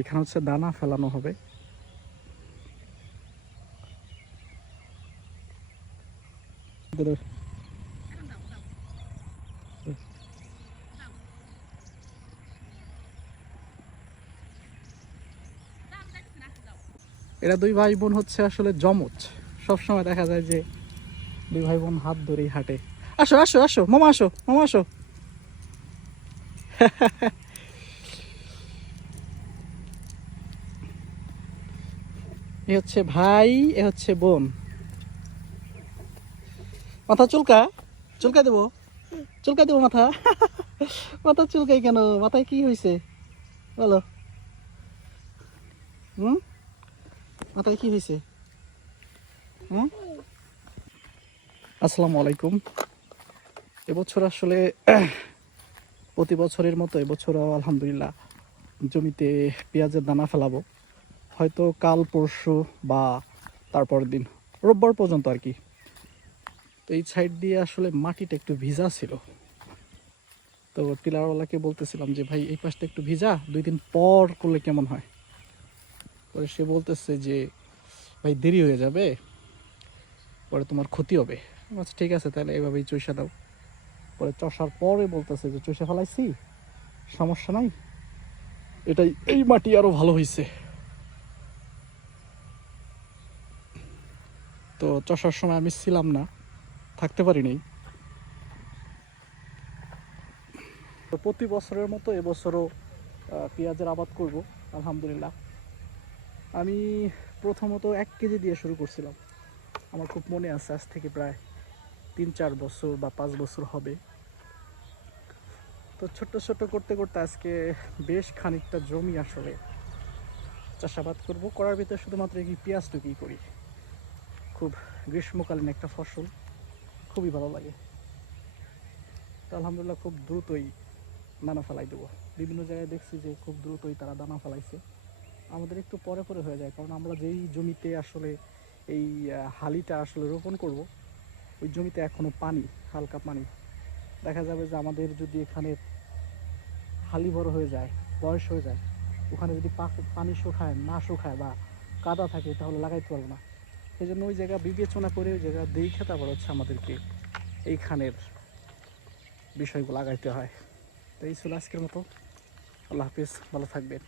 এখানে হচ্ছে দানা ফেলানো হবে। এরা দুই ভাই বোন হচ্ছে আসলে জমজ। সবসময় দেখা যায় যে দুই ভাই বোন হাত ধরেই হাঁটে। আসো আসো আসো মামা, আসো মামা, আসো। এ হচ্ছে ভাই, এ হচ্ছে বোন। মাথা চুলকা, চুলকা দেবো, চুলকা দেবো মাথা। মাথা চুলকাই কেন? মাথায় কি হয়েছে বলো? হুম, মাথায় কি হয়েছে? হুম। আসসালামু আলাইকুম। এবছর আসলে প্রতি বছরের মতো এবছরও আলহামদুলিল্লাহ জমিতে পেঁয়াজের দানা ফেলাবো। হয়তো কাল পরশু বা তারপরের দিন, রোববার পর্যন্ত আর কি। তো এই সাইড দিয়ে আসলে মাটিটা একটু ভিজা ছিল। তো টিলারওয়ালাকে বলতেছিলাম যে ভাই এই পাশটা একটু ভিজা, 2 দিন পর করলে কেমন হয়? পরে সে বলতেছে যে ভাই দেরি হয়ে যাবে, পরে তোমার ক্ষতি হবে। আচ্ছা ঠিক আছে, তাহলে এভাবেই চষা দাও। পরে চষার পরে বলতেছে যে চষে ফেলাইছি, সমস্যা নাই, এটাই এই মাটি আরো ভালো হয়েছে। তো চষার সময় আমি ছিলাম না, থাকতে পারিনি। তো প্রতি বছরের মতো এবছরও পেঁয়াজের আবাদ করব আলহামদুলিল্লাহ। আমি প্রথমত 1 কেজি দিয়ে শুরু করছিলাম। আমার খুব মনে আছে, আজ থেকে প্রায় 3-4 বছর বা 5 বছর হবে। তো ছোট্ট ছোট্ট করতে করতে আজকে বেশ খানিকটা জমি আসলে চাষাবাদ করব। করার ভিতরে শুধুমাত্র কি পেঁয়াজটুকুই করি। খুব গ্রীষ্মকালীন একটা ফসল, খুবই ভালো লাগে। তো আলহামদুলিল্লাহ খুব দ্রুতই দানা ফেলাই দেবো। বিভিন্ন জায়গায় দেখছি যে খুব দ্রুতই তারা দানা ফেলাইছে। আমাদের একটু পরে পরে হয়ে যায়, কারণ আমরা যেই জমিতে আসলে এই হালিটা আসলে রোপণ করব, ওই জমিতে এখনও পানি, হালকা পানি। দেখা যাবে যে আমাদের যদি এখানে হালি বড় হয়ে যায়, বয়স হয়ে যায়, ওখানে যদি পানি শুকায় না শুকায় বা কাদা থাকে, তাহলে লাগাইতে পারবো না। সেই জন্য ওই জায়গা বিবেচনা করে ওই জায়গা দেখে তারপর হচ্ছে আমাদেরকে এইখানের বিষয়গুলো লাগাইতে হয়। তো এই ছিল আজকের মতো। আল্লাহ হাফিজ, ভালো থাকবেন।